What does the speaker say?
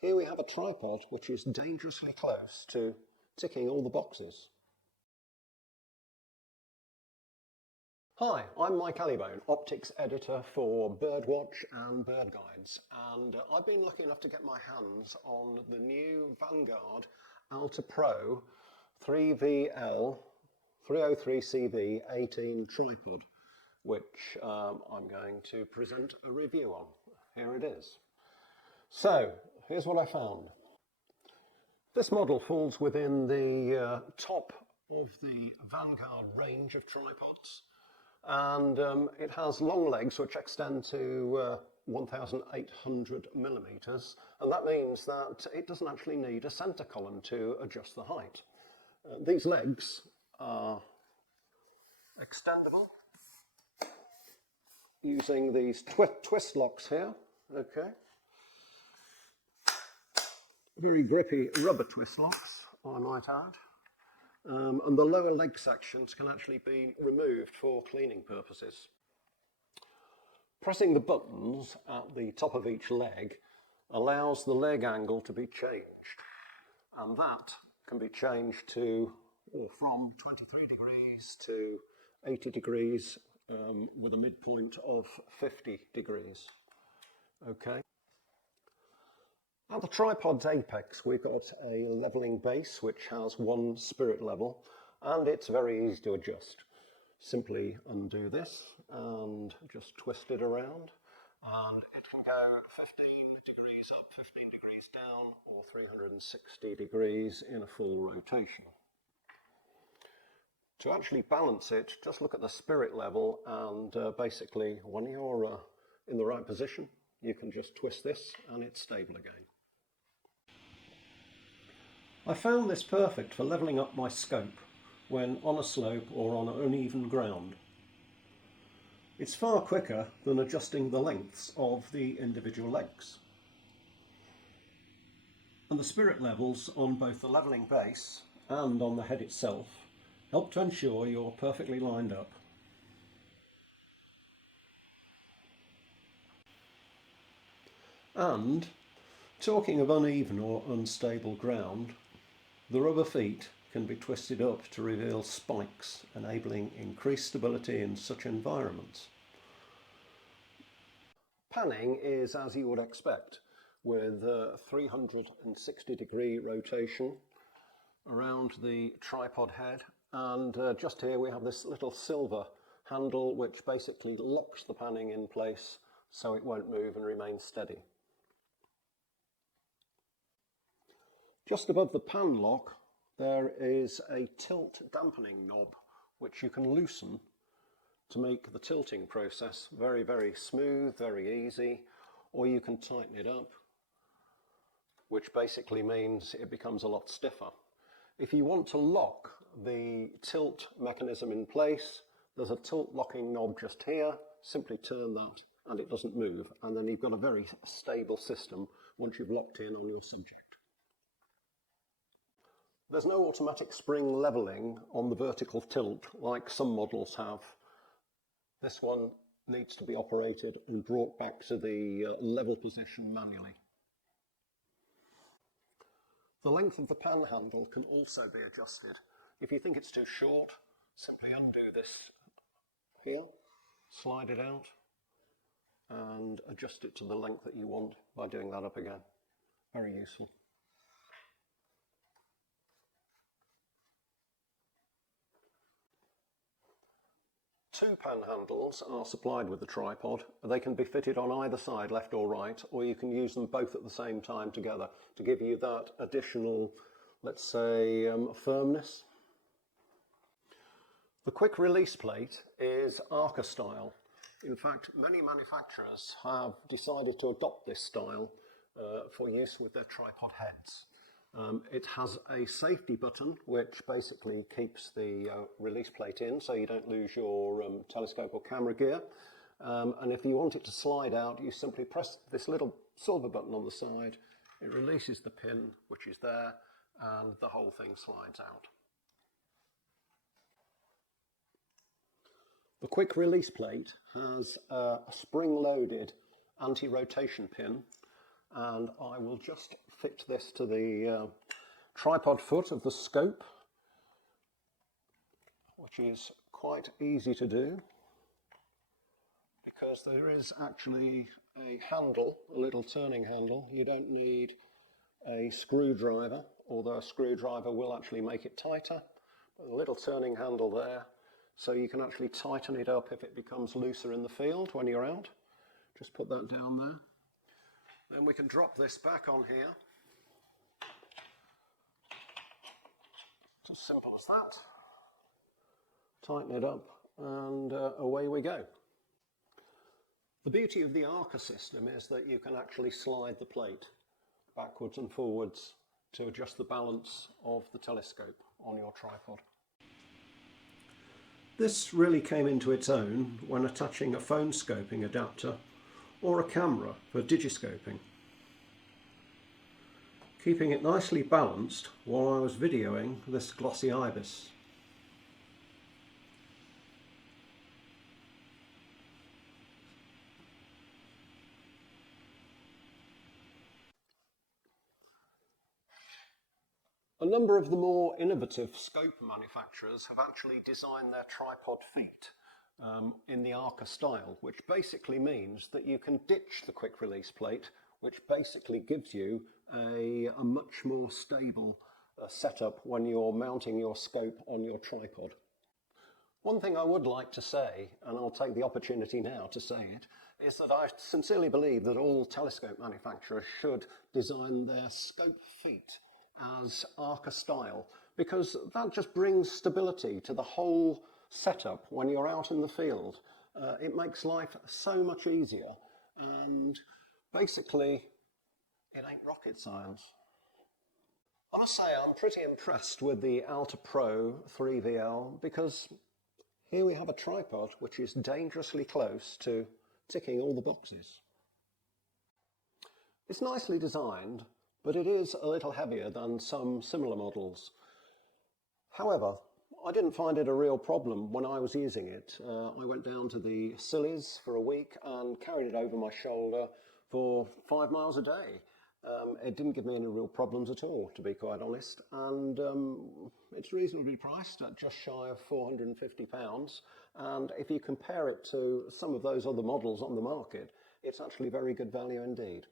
here we have a tripod which is dangerously close to ticking all the boxes. Hi, I'm Mike Allybone, optics editor for Birdwatch and BirdGuides, and I've been lucky enough to get my hands on the new Vanguard ALTA Pro 3VL 303CV 18 tripod, which I'm going to present a review on. Here it is. So, here's what I found. This model falls within the top of the Vanguard range of tripods, and it has long legs which extend to 1,800 millimeters, and that means that it doesn't actually need a center column to adjust the height. These legs are extendable using these twist locks here. Okay, very grippy rubber twist locks, I might add. And the lower leg sections can actually be removed for cleaning purposes. Pressing the buttons at the top of each leg allows the leg angle to be changed, and that can be changed to from 23 degrees to 80 degrees with a midpoint of 50 degrees. Okay. At the tripod's apex, we've got a leveling base which has one spirit level, and it's very easy to adjust. Simply undo this and just twist it around, and it can go 15 degrees up, 15 degrees down, or 360 degrees in a full rotation. To actually balance it, just look at the spirit level, and basically when you're in the right position, you can just twist this and it's stable again. I found this perfect for levelling up my scope when on a slope or on uneven ground. It's far quicker than adjusting the lengths of the individual legs. And the spirit levels on both the levelling base and on the head itself help to ensure you're perfectly lined up. And, talking of uneven or unstable ground, the rubber feet can be twisted up to reveal spikes, enabling increased stability in such environments. Panning is as you would expect, with a 360 degree rotation around the tripod head, and just here we have this little silver handle which basically locks the panning in place so it won't move and remain steady. Just above the pan lock there is a tilt dampening knob which you can loosen to make the tilting process very, very smooth, very easy, or you can tighten it up, which basically means it becomes a lot stiffer. If you want to lock the tilt mechanism in place, there's a tilt locking knob just here. Simply turn that and it doesn't move, and then you've got a very stable system once you've locked in on your subject. There's no automatic spring levelling on the vertical tilt like some models have. This one needs to be operated and brought back to the level position manually. The length of the pan handle can also be adjusted. If you think it's too short, simply undo this here, slide it out, and adjust it to the length that you want by doing that up again. Very useful. Two pan handles are supplied with the tripod. They can be fitted on either side, left or right, or you can use them both at the same time together to give you that additional, let's say, firmness. The quick release plate is Arca Style. In fact, many manufacturers have decided to adopt this style for use with their tripod heads. It has a safety button which basically keeps the release plate in so you don't lose your telescope or camera gear, and if you want it to slide out, you simply press this little silver button on the side. It releases the pin which is there and the whole thing slides out. The quick release plate has a spring-loaded anti-rotation pin and I will just fit this to the tripod foot of the scope, which is quite easy to do because there is actually a handle, a little turning handle. You don't need a screwdriver, although a screwdriver will actually make it tighter. But a little turning handle there, so you can actually tighten it up if it becomes looser in the field when you're out. Just put that down there. Then we can drop this back on here. It's as simple as that. Tighten it up and away we go. The beauty of the Arca system is that you can actually slide the plate backwards and forwards to adjust the balance of the telescope on your tripod. This really came into its own when attaching a phone scoping adapter or a camera for digiscoping, keeping it nicely balanced while I was videoing this glossy ibis. A number of the more innovative scope manufacturers have actually designed their tripod feet in the Arca style, which basically means that you can ditch the quick release plate, which basically gives you a much more stable setup when you're mounting your scope on your tripod. One thing I would like to say, and I'll take the opportunity now to say it, is that I sincerely believe that all telescope manufacturers should design their scope feet as Arca style, because that just brings stability to the whole setup when you're out in the field. It makes life so much easier, and basically it ain't rocket science. I must say I'm pretty impressed with the ALTA Pro 3VL, because here we have a tripod which is dangerously close to ticking all the boxes. It's nicely designed, but it is a little heavier than some similar models. However, I didn't find it a real problem when I was using it. I went down to the Scillies for a week and carried it over my shoulder for 5 miles a day. It didn't give me any real problems at all, to be quite honest, and it's reasonably priced at just shy of £450, and if you compare it to some of those other models on the market, it's actually very good value indeed.